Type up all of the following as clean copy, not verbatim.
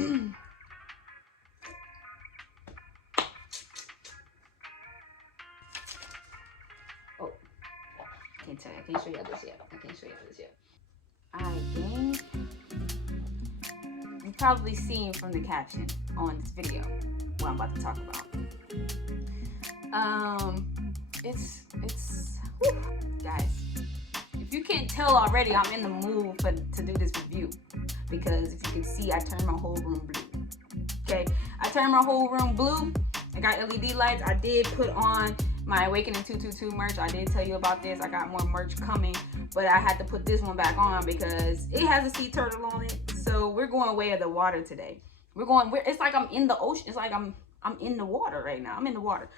Oh, I can't show you this yet. I think you've probably seen from the caption on this video what I'm about to talk about. It's whew, guys. If you can't tell already, I'm in the mood to do this review because if you can see, I turned my whole room blue. Okay, I turned my whole room blue. I got LED lights. I did put on my Awakening 222 merch. I did tell you about this. I got more merch coming, but I had to put this one back on because it has a sea turtle on it. So we're going way of the water today. It's like I'm in the ocean. It's like I'm in the water right now. I'm in the water.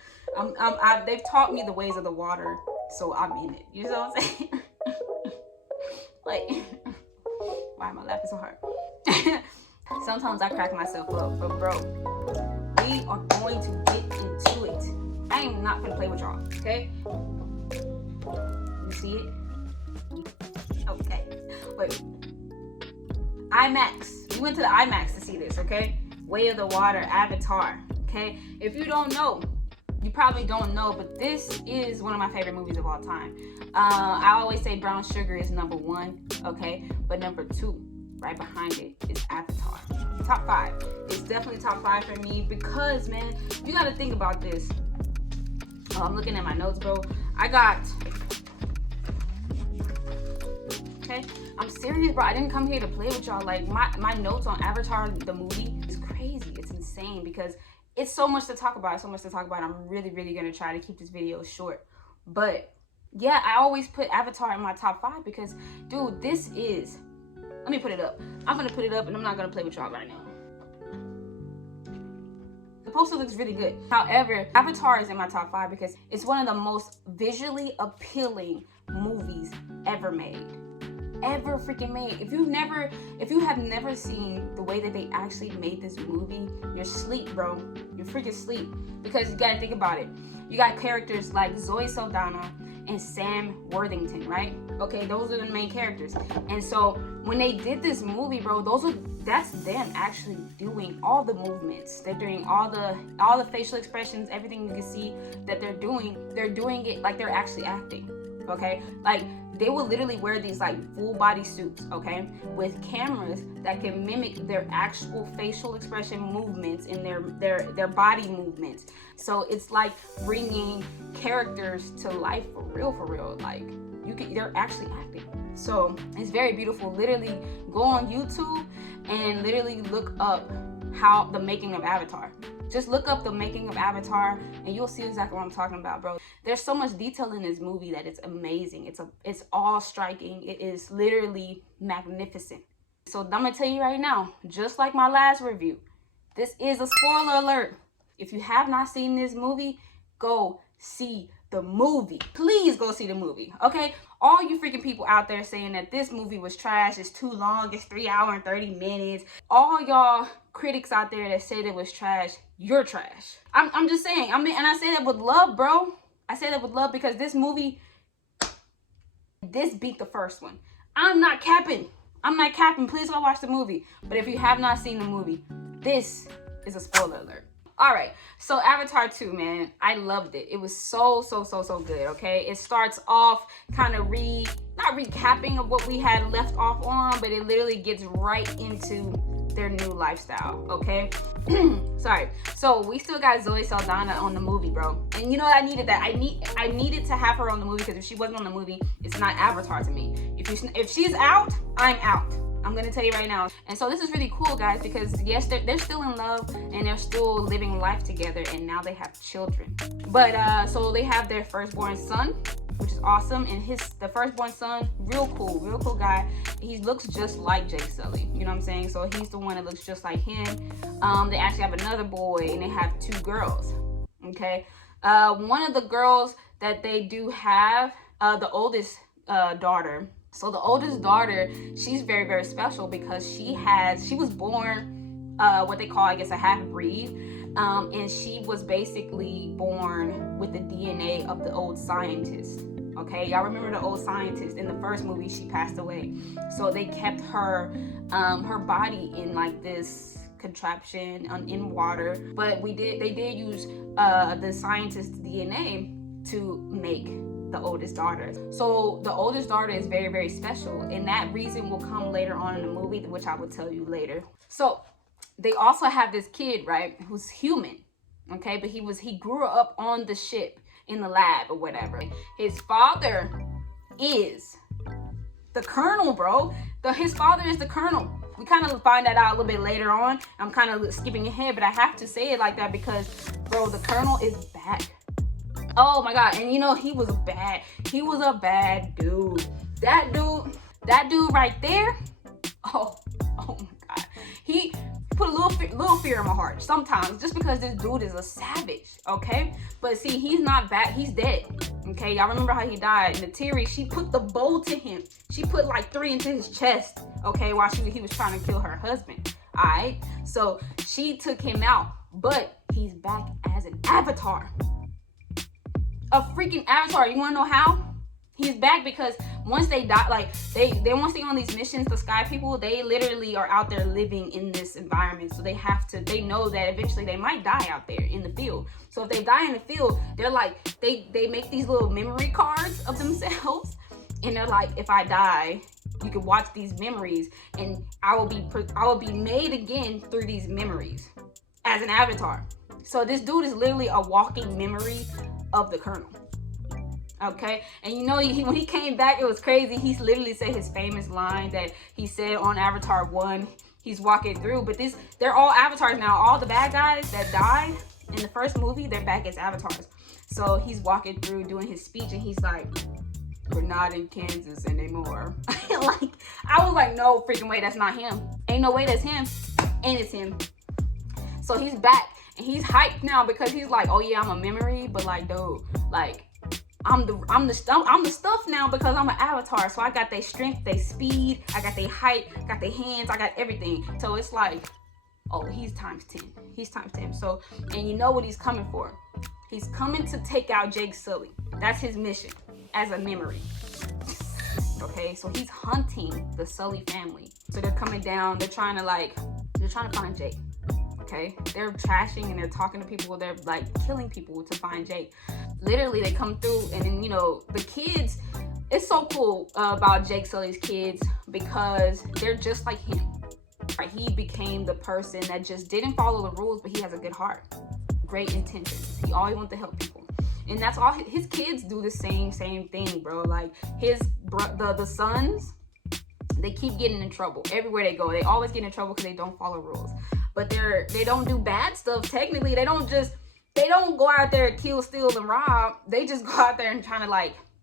They've taught me the ways of the water, so I'm in it. You know what I'm saying? Like, why am I laughing so hard? Sometimes I crack myself up, but bro, we are going to get into it. I am not gonna play with y'all, okay? You see it? Okay. Wait. IMAX. We went to the IMAX to see this, okay? Way of the Water, Avatar, okay? If you don't know, you probably don't know, but this is one of my favorite movies of all time. I always say Brown Sugar is number 1, okay? But number 2, right behind it, is Avatar. Top 5. It's definitely top 5 for me because, man, you gotta think about this. Oh, I'm looking at my notes, bro. Okay, I'm serious, bro. I didn't come here to play with y'all. Like, my notes on Avatar, the movie, is crazy. It's insane because it's so much to talk about. I'm really, really gonna try to keep this video short. But yeah, I always put Avatar in my top 5 because, dude, this is. Let me put it up. I'm gonna put it up, and I'm not gonna play with y'all right now. The poster looks really good. However, Avatar is in my top 5 because it's one of the most visually appealing movies ever made. Ever freaking made. If you have never seen the way that they actually made this movie, you're asleep, bro. You're freaking asleep. Because you gotta think about it. You got characters like Zoe Saldana and Sam Worthington, right? Okay, those are the main characters. And so when they did this movie, bro, that's them actually doing all the movements. They're doing all the facial expressions, everything you can see that they're doing it like they're actually acting. Okay? Like, they will literally wear these like full body suits, okay, with cameras that can mimic their actual facial expression movements and their body movements. So it's like bringing characters to life for real. Like, they're actually acting. So it's very beautiful. Literally go on YouTube and literally look up the making of Avatar. Just look up the making of Avatar and you'll see exactly what I'm talking about, bro. There's so much detail in this movie that it's amazing. It's all striking. It is literally magnificent. So I'm gonna tell you right now, just like my last review, this is a spoiler alert. If you have not seen this movie, go see the movie. Please go see the movie, okay? All you freaking people out there saying that this movie was trash, it's too long, it's 3 hours and 30 minutes. All y'all critics out there that said it was trash, you're trash. I'm just saying, and I say that with love, bro. I say that with love because this movie, this beat the first one. I'm not capping. Please go watch the movie. But if you have not seen the movie, this is a spoiler alert. All right, so Avatar 2, man, I loved it. It was so good, okay? It starts off kind of not recapping of what we had left off on, but it literally gets right into their new lifestyle, okay? Sorry. So we still got Zoe Saldana on the movie, bro. And you know what? I needed that. I needed to have her on the movie because if she wasn't on the movie, it's not Avatar to me. If she's out, I'm out. I'm gonna tell you right now. And so this is really cool, guys, because yes, they're still in love and they're still living life together, and now they have children. But so they have their firstborn son, which is awesome. And the firstborn son, real cool guy. He looks just like Jake Sully, you know what I'm saying? So he's the one that looks just like him. They actually have another boy and they have 2 girls. Okay, one of the girls that they do have, the oldest daughter. So the oldest daughter, she's very special because she was born what they call, I guess, a half-breed, and she was basically born with the DNA of the old scientist. Okay, y'all remember the old scientist? In the first movie, she passed away, so they kept her body in like this contraption in water, but they did use the scientist's DNA to make the oldest daughter. So the oldest daughter is very, very special, and that reason will come later on in the movie, which I will tell you later. So they also have this kid, right, who's human, okay, but he grew up on the ship in the lab or whatever. His father is the colonel, bro. His father is the colonel. We kind of find that out a little bit later on. I'm kind of skipping ahead, but I have to say it like that because, bro, the colonel is back. Oh my God. And you know, he was a bad dude. That dude right there. Oh my God. He put a little fear in my heart sometimes, just because this dude is a savage, okay? But see, he's not back. He's dead, okay? Y'all remember how he died? Neytiri, she put the bow to him. She put like 3 into his chest, okay, while he was trying to kill her husband, all right? So she took him out, but he's back as an avatar. A freaking avatar. You want to know how? He's back because once they die, like once they on these missions, the sky people, they literally are out there living in this environment. So they know that eventually they might die out there in the field. So if they die in the field, they're like, they make these little memory cards of themselves. And they're like, if I die, you can watch these memories and I will be made again through these memories as an avatar. So this dude is literally a walking memory of the colonel. Okay, and you know, when he came back, it was crazy. He literally said his famous line that he said on Avatar 1. He's walking through, but they're all avatars now. All the bad guys that died in the first movie, they're back as avatars. So he's walking through doing his speech, and he's like, "We're not in Kansas anymore." Like, I was like, no freaking way, that's not him. Ain't no way that's him. And it's him. So he's back, and he's hyped now because he's like, oh yeah, I'm a memory, but like, dude, like, I'm the stuff now because I'm an avatar. So I got their strength, their speed, I got their height, got their hands, I got everything. So it's like, oh, he's times 10. He's times 10. So, and you know what he's coming for? He's coming to take out Jake Sully. That's his mission as a memory. Okay, so he's hunting the Sully family. So they're coming down, they're trying to find Jake. Okay, they're trashing and they're talking to people, they're like killing people to find Jake. Literally, they come through, and then, you know, the kids, it's so cool about Jake Sully's kids because they're just like him. Right? He became the person that just didn't follow the rules, but he has a good heart, great intentions. He always wants to help people, and that's all. His kids do the same thing, bro. Like the sons, they keep getting in trouble everywhere they go. They always get in trouble because they don't follow rules. But they don't do bad stuff. Technically, they don't go out there and kill, steal, and rob. They just go out there and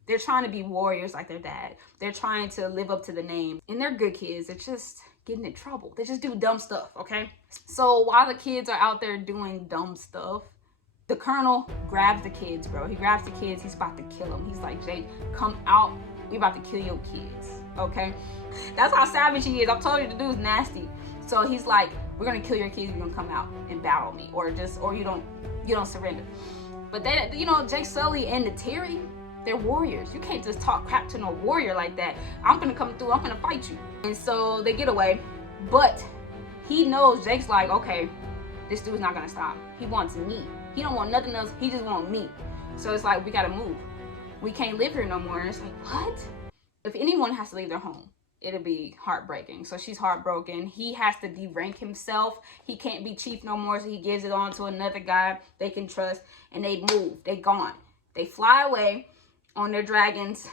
they're trying to be warriors like their dad. They're trying to live up to the name. And they're good kids. They're just getting in trouble. They just do dumb stuff, okay? So while the kids are out there doing dumb stuff, the colonel grabs the kids, bro. He grabs the kids. He's about to kill them. He's like, Jake, come out. We about to kill your kids, okay? That's how savage he is. I'm telling you, the dude's nasty. So he's like, we're gonna kill your kids. You're gonna come out and battle me, or you don't surrender. But they, you know, Jake Sully and Neytiri, they're warriors. You can't just talk crap to no warrior like that. I'm gonna come through. I'm gonna fight you. And so they get away, but he knows Jake's like, okay, this dude's not gonna stop. He wants me. He don't want nothing else. He just wants me. So it's like, we gotta move. We can't live here no more. And it's like, what? If anyone has to leave their home, it'll be heartbreaking. So she's heartbroken. He has to de-rank himself. He can't be chief no more, so he gives it on to another guy they can trust, and they move. They gone. They fly away on their dragons.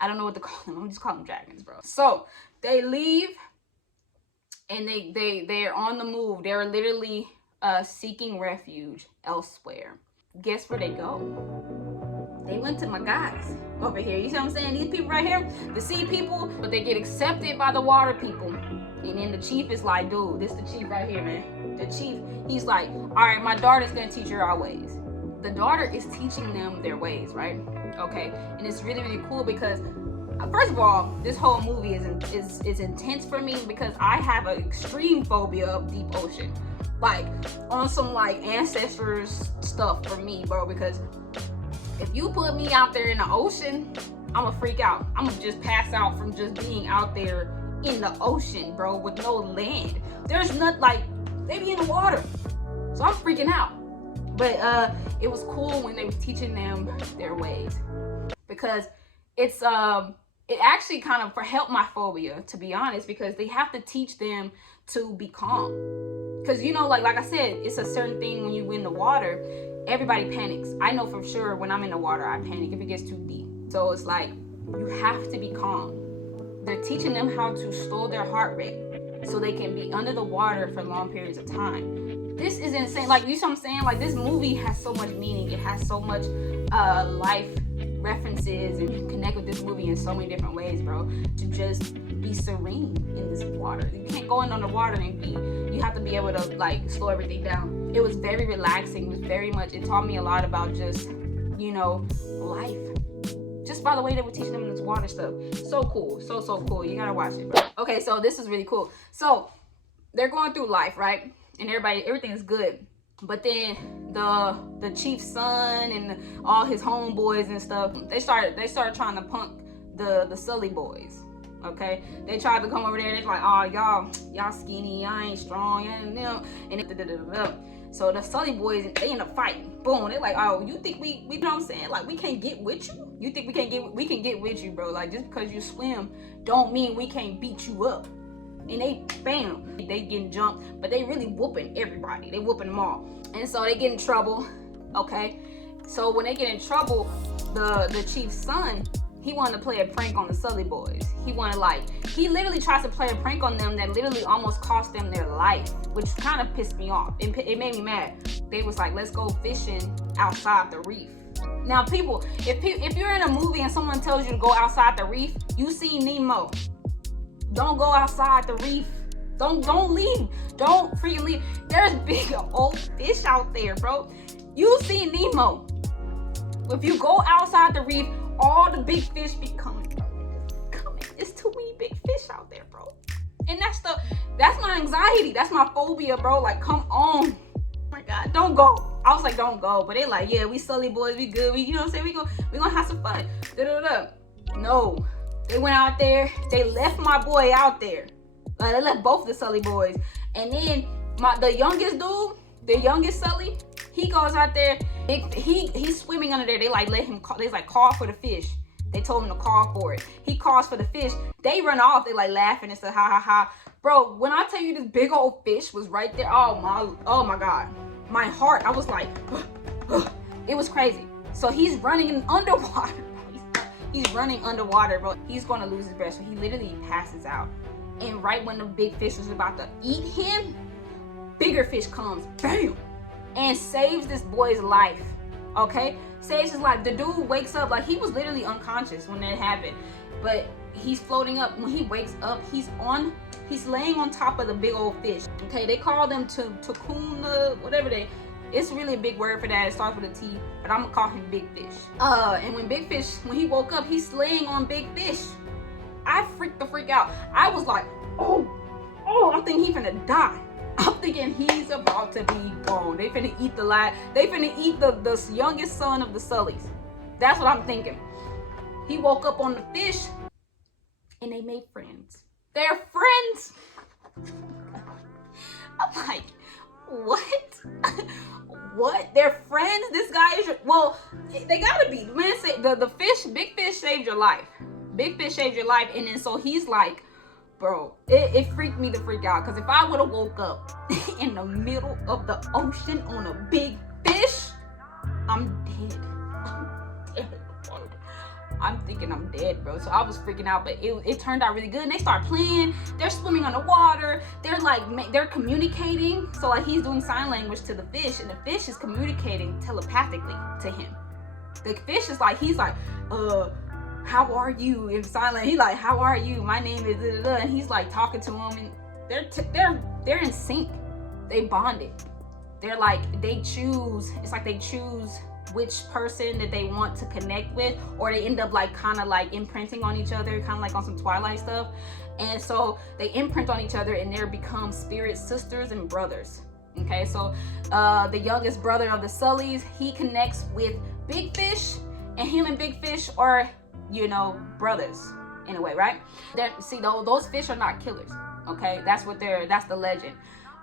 I don't know what to call them. I'm just calling them dragons, bro. So they leave, and they're on the move. They're literally seeking refuge elsewhere. Guess where they go? They went to my guys over here. You see what I'm saying? These people right here, the sea people, but they get accepted by the water people. And then the chief is like, dude, this is the chief right here, man. The chief, he's like, all right, my daughter's gonna teach you our ways. The daughter is teaching them their ways, right? Okay, and it's really, really cool because, first of all, this whole movie is intense for me because I have an extreme phobia of deep ocean. Like, on some, like, ancestors stuff for me, bro, because if you put me out there in the ocean, I'ma freak out. I'ma just pass out from just being out there in the ocean, bro, with no land. There's not, like, They be in the water. So I'm freaking out. But it was cool when they were teaching them their ways, because it's it actually kind of helped my phobia, to be honest, because they have to teach them to be calm. Because, you know, like I said, it's a certain thing when you in the water, everybody panics. I know for sure when I'm in the water, I panic if it gets too deep. So it's like, you have to be calm. They're teaching them how to slow their heart rate so they can be under the water for long periods of time. This is insane. Like, you know what I'm saying? Like, this movie has so much meaning. It has so much life references, and you can connect with this movie in so many different ways, bro. To just be serene in this water. You can't go in underwater and you have to be able to like slow everything down. It was very relaxing. It was very much, it taught me a lot about just, you know, life. Just by the way they were teaching them this water stuff. So cool. So cool. You gotta watch it, bro. Okay, so this is really cool. So they're going through life, right? And everything is good. But then the chief's son and all his homeboys and stuff, they started trying to punk the Sully boys. Okay, they tried to come over there. They're like, oh, y'all skinny, y'all ain't strong, and so the Sully boys, they end up fighting. Boom, they're like, oh, you think we you know what I'm saying? Like, we can't get with you? You think we can get with you, bro? Like, just because you swim don't mean we can't beat you up. And they getting jumped, but they really whooping everybody. They whooping them all. And so they get in trouble, okay? So when they get in trouble, the chief's son, he wanted to play a prank on the Sully boys. He literally tries to play a prank on them that literally almost cost them their life, which kind of pissed me off. It made me mad. They was like, let's go fishing outside the reef. Now, people, if you're in a movie and someone tells you to go outside the reef, you see Nemo. Don't go outside the reef. Don't leave. Don't freaking leave. There's big old fish out there, bro. You see Nemo. If you go outside the reef, all the big fish be coming, bro. It's too many big fish out there, bro. And that's my anxiety. That's my phobia, bro. Like, come on. Oh my God, don't go. I was like, don't go. But they like, yeah, we Sully boys, we good. You know what I'm saying? We gonna have some fun. No. They went out there. They left my boy out there. They left both the Sully boys. And then the youngest dude, the youngest Sully, he goes out there. He's swimming under there. They like let him call. They like call for the fish. They told him to call for it. He calls for the fish. They run off. They like laughing and stuff. Ha ha ha. Bro, when I tell you this big old fish was right there, oh my God, my heart. I was like, it was crazy. So he's running underwater. He's running underwater, bro. He's gonna lose his breath. So he literally passes out. And right when the big fish was about to eat him, bigger fish comes, bam, and saves this boy's life. Okay? Saves his life. The dude wakes up, like, he was literally unconscious when that happened. But he's floating up. When he wakes up, he's laying on top of the big old fish. Okay, they call them Tacuna, whatever it's really a big word for that. It starts with a T, but I'm gonna call him Big Fish. And when Big Fish, when he woke up, he's laying on Big Fish. I freaked the freak out. I was like, oh, I'm thinking he's finna die. I'm thinking he's about to be gone. They finna eat they finna eat the youngest son of the Sullys. That's what I'm thinking. He woke up on the fish and they made friends. They're friends. I'm like, what? What? They're friends? This guy is well, they gotta be. Man, say the fish, Big Fish saved your life. Big Fish saved your life. And then so he's like, bro, it freaked me to freak out. Because if I would have woke up in the middle of the ocean on a big fish, I'm dead. I'm thinking I'm dead, bro. So I was freaking out, but it turned out really good. And they start playing. They're swimming underwater. They're like, they're communicating. So like he's doing sign language to the fish, and the fish is communicating telepathically to him. The fish is like, he's like, how are you? In sign language, he's like, how are you? My name is da, da, da. And he's like talking to him, and they're in sync. They bonded. They're like, they choose. It's like they choose which person that they want to connect with, or they end up like kind of like imprinting on each other, kind of like on some Twilight stuff. And so they imprint on each other, and they become spirit sisters and brothers. Okay, so the youngest brother of the Sullys, he connects with Big Fish, and him and Big Fish are, you know, brothers in a way, right? See, those fish are not killers. Okay, that's the legend.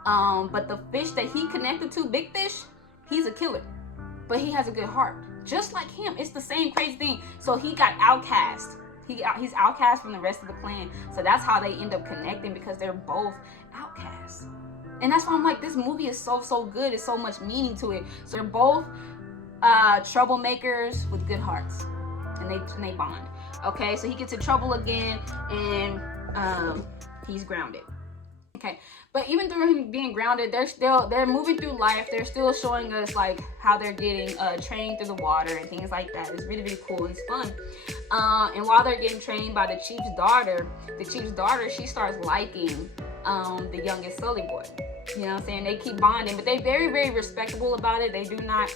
But the fish that he connected to, Big Fish, he's a killer, but he has a good heart, just like him. It's the same crazy thing. So he got outcast. He's outcast from the rest of the clan. So that's how they end up connecting, because they're both outcasts. And that's why I'm like, this movie is so good. It's so much meaning to it. So they're both troublemakers with good hearts, and they bond. Okay, so he gets in trouble again, and he's grounded. Okay, but even through him being grounded, they're moving through life. They're still showing us like how they're getting trained through the water and things like that. It's really cool and it's fun. And while they're getting trained by the chief's daughter, she starts liking the youngest Sully boy. You know what I'm saying? They keep bonding, but they're very respectable about it. They do not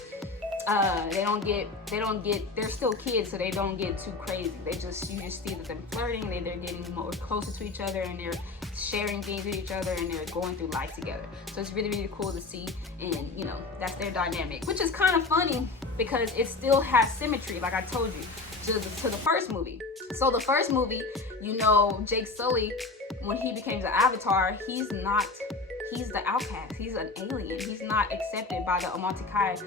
they're still kids, so they don't get too crazy. You just see that they're flirting, they're getting more closer to each other, and they're sharing things with each other, and they're going through life together. So it's really cool to see, and you know, that's their dynamic, which is kind of funny because it still has symmetry, like I told you, to the first movie. So the first movie, you know, Jake Sully, when he becomes an Avatar, he's the outcast. He's an alien. He's not accepted by the Omotikai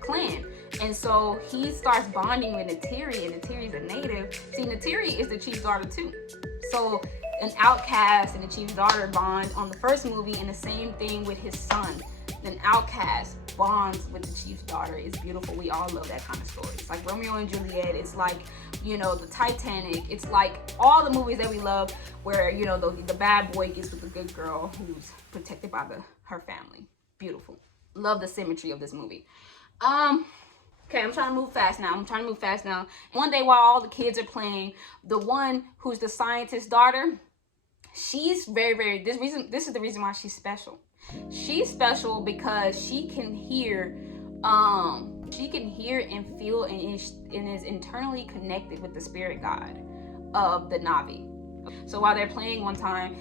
clan. And so he starts bonding with Neytiri, and Neytiri's a native. See, Neytiri is the chief's daughter too. So an outcast and the chief's daughter bond on the first movie, and the same thing with his son. An outcast bonds with the chief's daughter. It's beautiful. We all love that kind of story. It's like Romeo and Juliet. It's like, you know, the Titanic. It's like all the movies that we love where, you know, the bad boy gets with the good girl who's protected by her family. Beautiful. Love the symmetry of this movie. Okay, I'm trying to move fast now. One day while all the kids are playing, the one who's the scientist's daughter, she's this is the reason why she's special. She's special because she can hear and feel and is internally connected with the spirit god of the Na'vi. So while they're playing one time,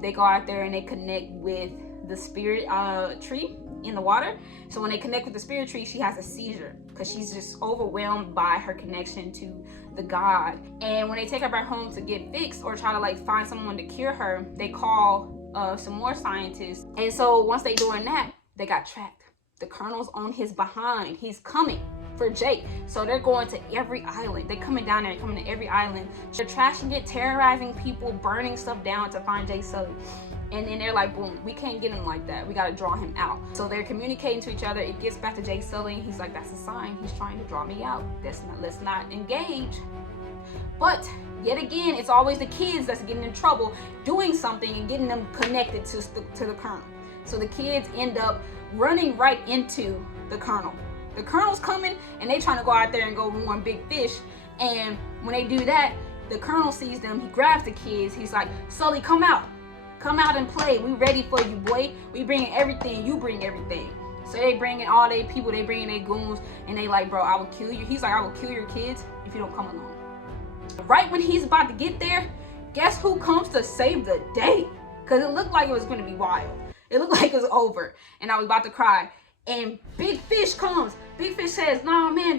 they go out there and they connect with the spirit tree in the water. So when they connect with the spirit tree, she has a seizure because she's just overwhelmed by her connection to the god. And when they take her back home to get fixed or try to like find someone to cure her, they call some more scientists. And so once they doing that, they got tracked. The colonel's on his behind. He's coming for Jake. So they're going to every island. They're coming down there, coming to every island. They're trashing it, terrorizing people, burning stuff down to find Jake Sully. And then they're like, boom, we can't get him like that. We got to draw him out. So they're communicating to each other. It gets back to Jake Sully. He's like, that's a sign. He's trying to draw me out. Let's not engage. But yet again, it's always the kids that's getting in trouble, doing something and getting them connected to the colonel. So the kids end up running right into the colonel. The colonel's coming and they trying to go out there and go warn Big Fish. And when they do that, the colonel sees them. He grabs the kids. He's like, Sully, come out and play. We ready for you, boy. We bringing everything. You bring everything. So they bringing all their people. They bringing their goons. And they like, bro, I will kill you. He's like, I will kill your kids if you don't come along. Right when he's about to get there, guess who comes to save the day? Because it looked like it was going to be wild. It looked like it was over. And I was about to cry. And Big Fish comes. Big Fish says, nah, man,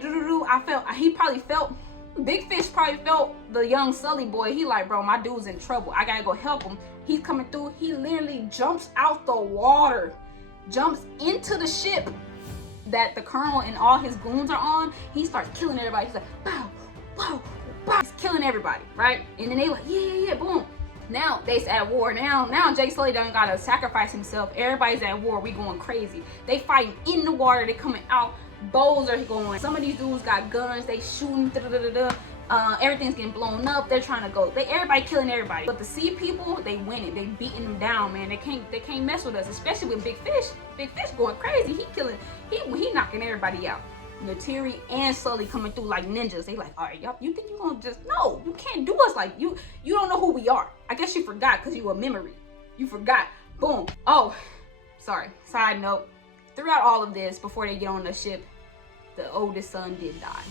Big Fish probably felt the young Sully boy. He like, bro, my dude's in trouble. I got to go help him. He's coming through. He literally jumps out the water, jumps into the ship that the colonel and all his goons are on. He starts killing everybody. He's like, bow, bow, bow. He's killing everybody, right? And then they like, yeah, boom. Now they's at war. Now Jake Sully done gotta sacrifice himself. Everybody's at war. We going crazy. They fighting in the water. They coming out. Bows are going. Some of these dudes got guns. They shooting. Everything's getting blown up. They're trying to go. Everybody killing everybody. But the sea people, they winning. They beating them down, man. They can't mess with us, especially with Big Fish. Big Fish going crazy. He knocking everybody out. Neytiri and Sully coming through like ninjas. They like, all right, y'all, you think you gonna just, no, you can't do us like, you don't know who we are. I guess you forgot because you a memory. You forgot. Boom. Oh, sorry. Side note, throughout all of this, before they get on the ship, the oldest son did die.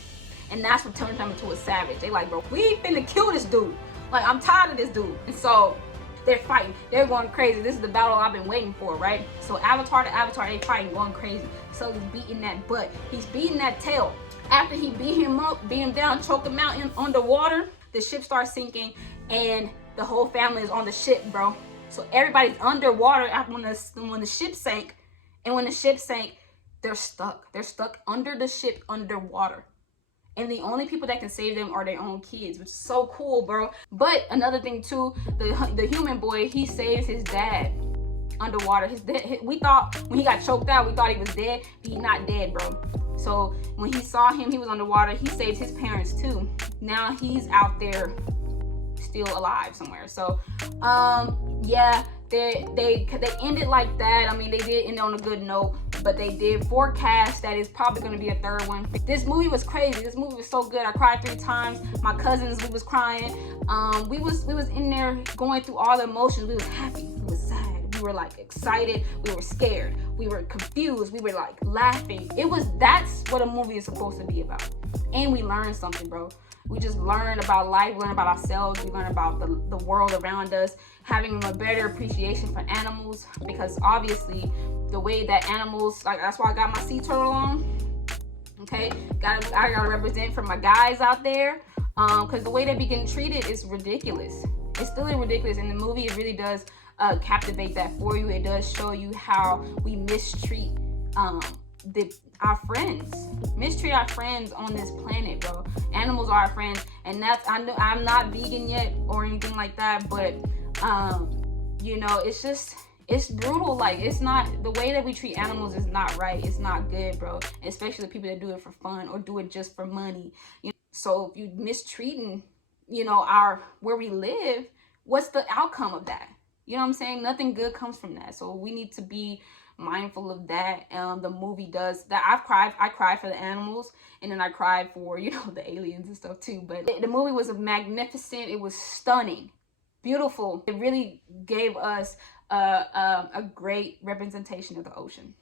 And that's what turned him into a savage. They like, bro, we finna kill this dude. Like, I'm tired of this dude. And so they're fighting. They're going crazy. This is the battle I've been waiting for, right? So Avatar to Avatar, they fighting, going crazy. Sully's beating that butt. He's beating that tail. After he beat him up, beat him down, choked him out underwater, the ship starts sinking, and the whole family is on the ship, bro. So everybody's underwater after when the ship sank, and when the ship sank, they're stuck. They're stuck under the ship underwater. And the only people that can save them are their own kids, which is so cool, bro. But another thing too, the human boy, he saves his dad underwater. We thought when he got choked out, we thought he was dead. But he's not dead, bro. So when he saw him, he was underwater. He saved his parents too. Now he's out there still alive somewhere. So yeah, they ended like that. I mean, they did end on a good note, but they did forecast that it's probably going to be a third one. This movie was crazy. This movie was so good. I cried 3 times. My cousins, we was crying. We was in there going through all the emotions. We was happy. We was sad. We were like excited. We were scared. We were confused. We were like laughing. That's what a movie is supposed to be about. And we learned something, bro. We just learn about life, learn about ourselves, we learn about the world around us, having a better appreciation for animals, because obviously the way that animals, like, that's why I got my sea turtle on. Okay, I gotta represent for my guys out there, because the way they be getting treated is ridiculous. It's still ridiculous. In the movie, it really does captivate that for you. It does show you how we mistreat our friends on this planet, bro. Animals are our friends, and that's, I know I'm not vegan yet or anything like that, but you know, it's brutal. Like, it's not, the way that we treat animals is not right. It's not good, bro. Especially the people that do it for fun or do it just for money. You know? So if you mistreating, you know, where we live, what's the outcome of that? You know what I'm saying? Nothing good comes from that. So we need to be mindful of that. The movie does that. I cried for the animals, and then I cried for, you know, the aliens and stuff too. But the movie was magnificent. It was stunning, beautiful. It really gave us a great representation of the ocean.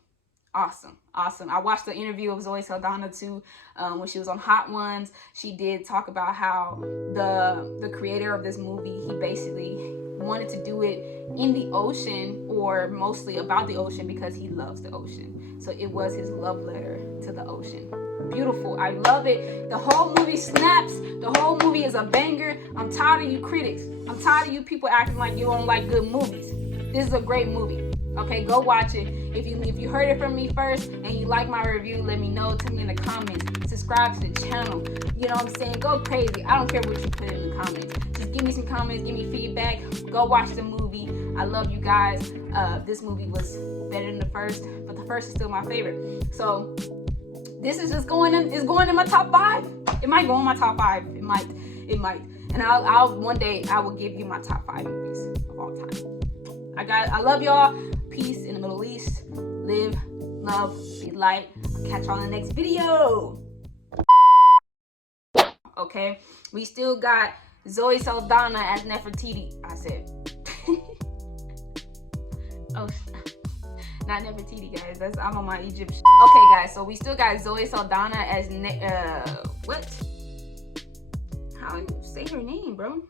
Awesome. I watched the interview of Zoe Saldana too, when she was on Hot Ones. She did talk about how the creator of this movie, he basically wanted to do it in the ocean, or mostly about the ocean, because he loves the ocean. So it was his love letter to the ocean. Beautiful. I love it. The whole movie snaps. The whole movie is a banger. I'm tired of you critics. I'm tired of you people acting like you don't like good movies. This is a great movie. Okay, go watch it. If you heard it from me first and you like my review, let me know. Tell me in the comments. Subscribe to the channel. You know what I'm saying? Go crazy. I don't care what you put in the comments. Just give me some comments. Give me feedback. Go watch the movie. I love you guys. This movie was better than the first, but the first is still my favorite. So this is just going in my top 5. It might go in my top 5. It might. And I'll one day I will give you my top 5 movies of all time. I love y'all. Peace in the Middle East. Live, love, be light. I'll catch y'all in the next video. Okay, we still got Zoe Saldana as Nefertiti. I said, oh, not Nefertiti, guys. I'm on my Egyptian. Okay, guys. So we still got Zoe Saldana as what? How do you say her name, bro?